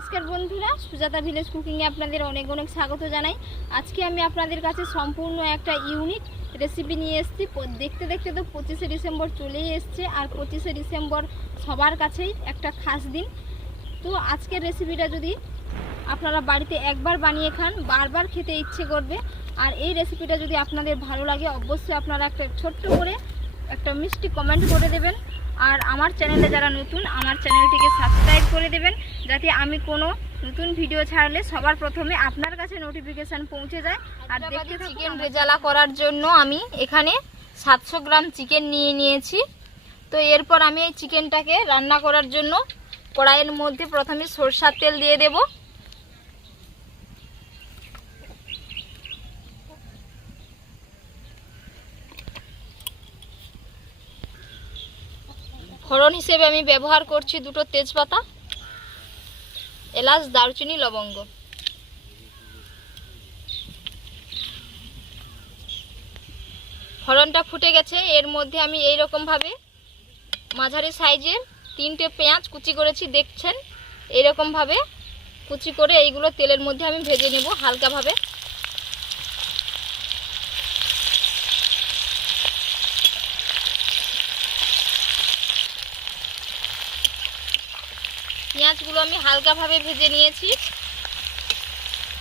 নমস্কার বন্ধুরা, সুজাতা ভিলেজ কুকিংয়ে আপনাদের অনেক অনেক স্বাগত জানাই। আজকে আমি আপনাদের কাছে সম্পূর্ণ একটা ইউনিক রেসিপি নিয়ে এসেছি। দেখতে দেখতে তো পঁচিশে ডিসেম্বর চলেই এসছে আর পঁচিশে ডিসেম্বর সবার কাছেই একটা খাস দিন। তো আজকের রেসিপিটা যদি আপনারা বাড়িতে একবার বানিয়ে খান, বারবার খেতে ইচ্ছে করবে। আর এই রেসিপিটা যদি আপনাদের ভালো লাগে, অবশ্যই আপনারা একটা ছোট্ট করে একটা মিষ্টি কমেন্ট করে দেবেন। আর আমার চ্যানেলে যারা নতুন আমার চ্যানেলটিকে সাবস্ক্রাইব করে দেবেন যাতে আমি কোনো নতুন ভিডিও ছাড়লে সবার প্রথমে আপনার কাছে নোটিফিকেশান পৌঁছে যায়। আর দেখতে চিকেন রেজালা করার জন্য আমি এখানে সাতশো গ্রাম চিকেন নিয়ে নিয়েছি। তো এরপর আমি এই চিকেনটাকে রান্না করার জন্য কড়াইয়ের মধ্যে প্রথমে সরষার তেল দিয়ে দেব। ফোড়ন হিসেবে আমি ব্যবহার করছি দুটো তেজপাতা, এলাচ, দারচিনি, লবঙ্গ। ফোড়নটা ফুটে গেছে, এর মধ্যে আমি এই ভাবে মাঝারি সাইজের তিনটে পেঁয়াজ কুচি করেছি, দেখছেন? এইরকম ভাবে কুচি করে এইগুলো তেলের মধ্যে আমি ভেজে নেব, হালকাভাবে। পেঁয়াজগুলো আমি হালকাভাবে ভেজে নিয়েছি।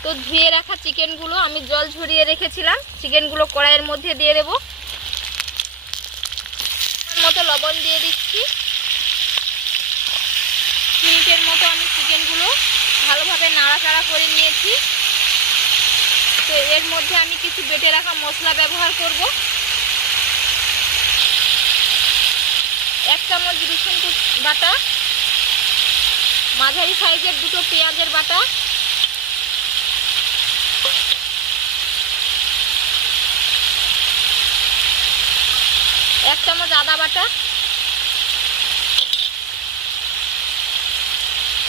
তো ধুয়ে রাখা চিকেনগুলো আমি জল ঝরিয়ে রেখেছিলাম। চিকেনগুলো কড়াইয়ের মধ্যে দিয়ে দেবো। মতো লবণ দিয়ে দিচ্ছি। মিনিটের মতো আমি চিকেনগুলো ভালোভাবে নাড়াচাড়া করে নিয়েছি। তো এর মধ্যে আমি কিছু বেটে রাখা মশলা ব্যবহার করব। এক চামচ রসুন বাটা মাঝারি সাইজের দুটো পেঁয়াজের বাটা। এক চামচ আদা বাটা।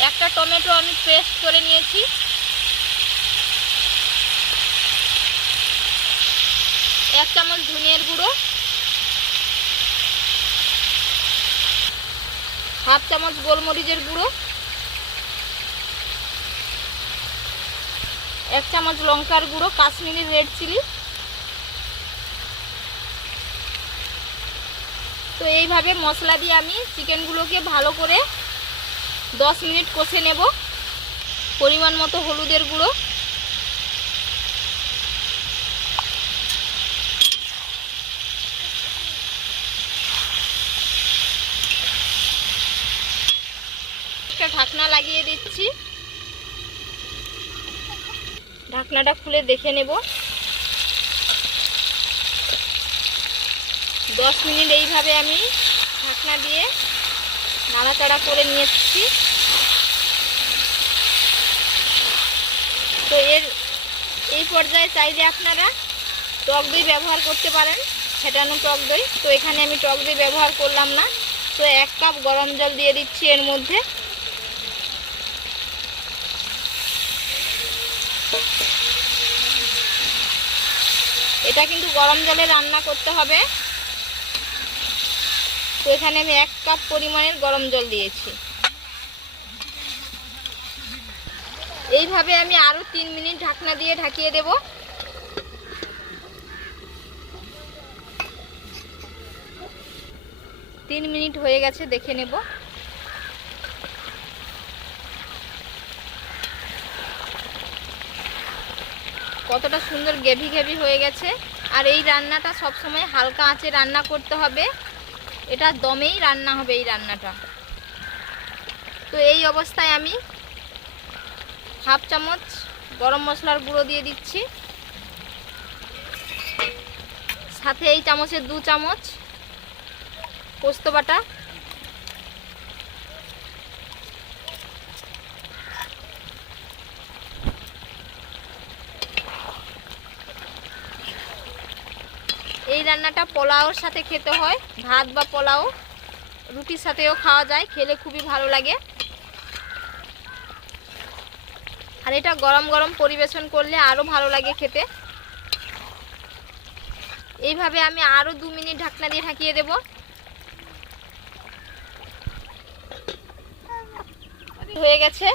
একটা টমেটো আমি পেস্ট করে নিয়েছি। এক চামচ ধনিয়ার গুঁড়ো। হাফ চামচ গোলমরিচের গুঁড়ো। এক চামচ লঙ্কার গুঁড়ো কাশ্মীরি রেড চিলি। তো এইভাবে মশলা দিয়ে আমি চিকেনগুলোকে ভালো করে দশ মিনিট কষে নেব। পরিমাণ মতো হলুদের গুঁড়ো। ঢাকনা লাগিয়ে দিচ্ছি। ঢাকনাটা খুলে দেখে নেব। দশ মিনিট এইভাবে আমি ঢাকনা দিয়ে নাড়াচাড়া করে নিয়েছি। তো এর, এই পর্যায়ে চাইলে আপনারা টক দই ব্যবহার করতে পারেন, ফেটানো টক দই। তো এখানে আমি টক দই ব্যবহার করলাম না। তো এক কাপ গরম জল দিয়ে দিচ্ছি এর মধ্যে। এটা কিন্তু গরম জলে রান্না করতে হবে। তো এখানে আমি এক কাপ পরিমাণের গরম জল দিয়েছি। এইভাবে আমি আরও তিন মিনিট ঢাকনা দিয়ে ঢাকিয়ে দেব। তিন মিনিট হয়ে গেছে, দেখে নেব। কতটা সুন্দর গেভি গেভি হয়ে গেছে। আর এই রান্নাটা সব সময় হালকা আঁচে রান্না করতে হবে। এটা দমেই রান্না হবে এই রান্নাটা। তো এই অবস্থায় আমি হাফ চামচ গরম মশলার গুঁড়ো দিয়ে দিচ্ছি। সাথে এই চামচের দু চামচ পোস্ত বাটা। রান্নাটা পোলাওর সাথে খেতে হয়। ভাত বা পোলাও, রুটির সাথেও খাওয়া যায়, খেলে খুবই ভালো লাগে। আর এটা গরম গরম পরিবেশন করলে আরও ভালো লাগে খেতে। এইভাবে আমি আরও দু মিনিট ঢাকনা দিয়ে ঢাকিয়ে দেব। হয়ে গেছে।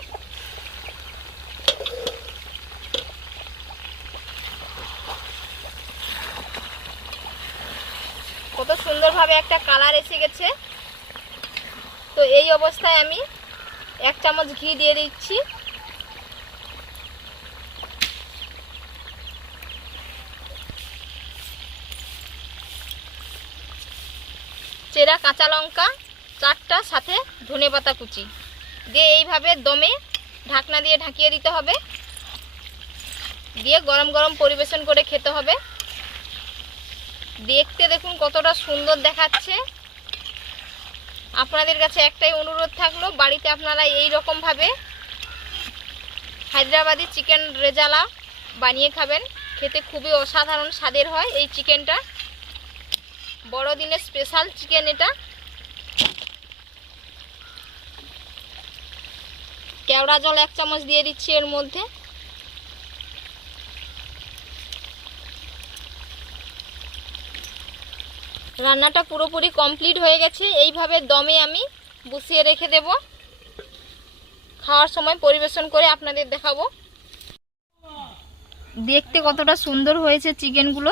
একটা কালার এসে গেছে। তো এই অবস্থায় আমি এক চামচ ঘি দিয়ে দিচ্ছি। চেরা কাঁচা লঙ্কা, চারটা, সাথে ধনে পাতা কুচি। দিয়ে এইভাবে দমে ঢাকনা দিয়ে ঢাকিয়ে দিতে হবে। দিয়ে গরম গরম পরিবেশন করে খেতে হবে। দেখতে দেখুন কতটা সুন্দর দেখাচ্ছে। আপনাদের কাছে একটাই অনুরোধ থাকল, বাড়িতে আপনারা এই রকমভাবে হায়দ্রাবাদি চিকেন রেজালা বানিয়ে খাবেন। খেতে খুবই অসাধারণ স্বাদের হয় এই চিকেনটা। বড়দিনের স্পেশাল চিকেন এটা। কেওড়া জল এক চামচ দিয়ে দিচ্ছি এর মধ্যে। রান্নাটা পুরোপুরি কমপ্লিট হয়ে গেছে। এইভাবে দমে আমি বসিয়ে রেখে দেব। খাওয়ার সময় পরিবেশন করে আপনাদের দেখাবো। দেখতে কতটা সুন্দর হয়েছে চিকেনগুলো